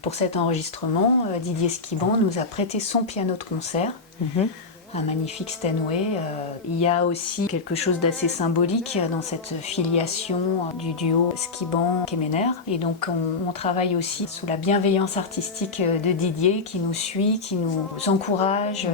Pour cet enregistrement, Didier Esquiban nous a prêté son piano de concert. Un magnifique Steinway. Il y a aussi quelque chose d'assez symbolique dans cette filiation du duo Esquiban-Kemener. Et donc on travaille aussi sous la bienveillance artistique de Didier qui nous suit, qui nous encourage.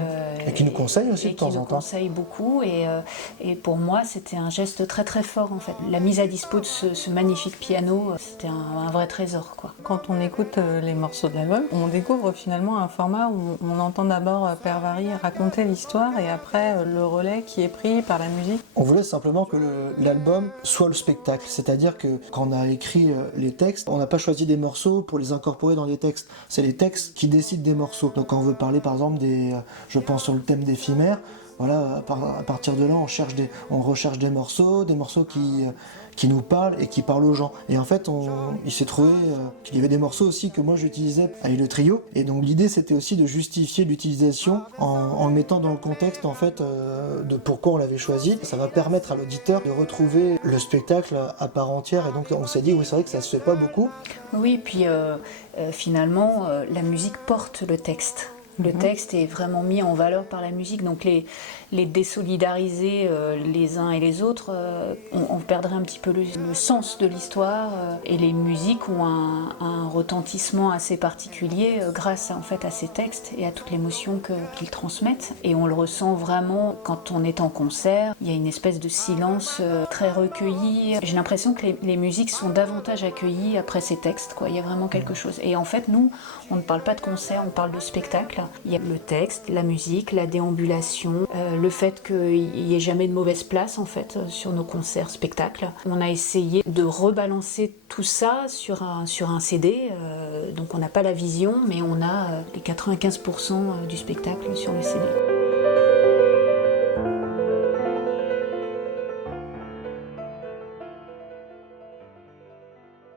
Et qui nous conseille aussi de temps en temps. Qui nous conseille beaucoup. Et pour moi, c'était un geste très très fort en fait. La mise à dispo de ce magnifique piano, c'était un vrai trésor, quoi. Quand on écoute les morceaux de l'album, on découvre finalement un format où on entend d'abord Père Varier raconter l'histoire et après le relais qui est pris par la musique. On voulait simplement que l'album soit le spectacle, c'est-à-dire que quand on a écrit les textes, on n'a pas choisi des morceaux pour les incorporer dans les textes, c'est les textes qui décident des morceaux. Donc quand on veut parler par exemple je pense sur le thème d'éphémère, voilà, à partir de là on recherche des morceaux qui nous parlent et qui parlent aux gens. Et en fait, il s'est trouvé qu'il y avait des morceaux aussi que moi j'utilisais avec le trio. Et donc l'idée c'était aussi de justifier l'utilisation en le mettant dans le contexte en fait de pourquoi on l'avait choisi. Ça va permettre à l'auditeur de retrouver le spectacle à part entière. Et donc on s'est dit oui, c'est vrai que ça se fait pas beaucoup. Oui, puis finalement la musique porte le texte. Le texte est vraiment mis en valeur par la musique, donc les désolidariser les uns et les autres, on perdrait un petit peu le sens de l'histoire, et les musiques ont un retentissement assez particulier grâce en fait à ces textes et à toute l'émotion qu'ils transmettent, et on le ressent vraiment quand on est en concert. Il y a une espèce de silence très recueilli. J'ai l'impression que les musiques sont davantage accueillies après ces textes, quoi. Il y a vraiment quelque chose. Et en fait, nous, on ne parle pas de concert, on parle de spectacle. Il y a le texte, la musique, la déambulation, le fait qu'il n'y ait jamais de mauvaise place en fait sur nos concerts, spectacles. On a essayé de rebalancer tout ça sur un CD, donc on n'a pas la vision, mais on a les 95% du spectacle sur le CD.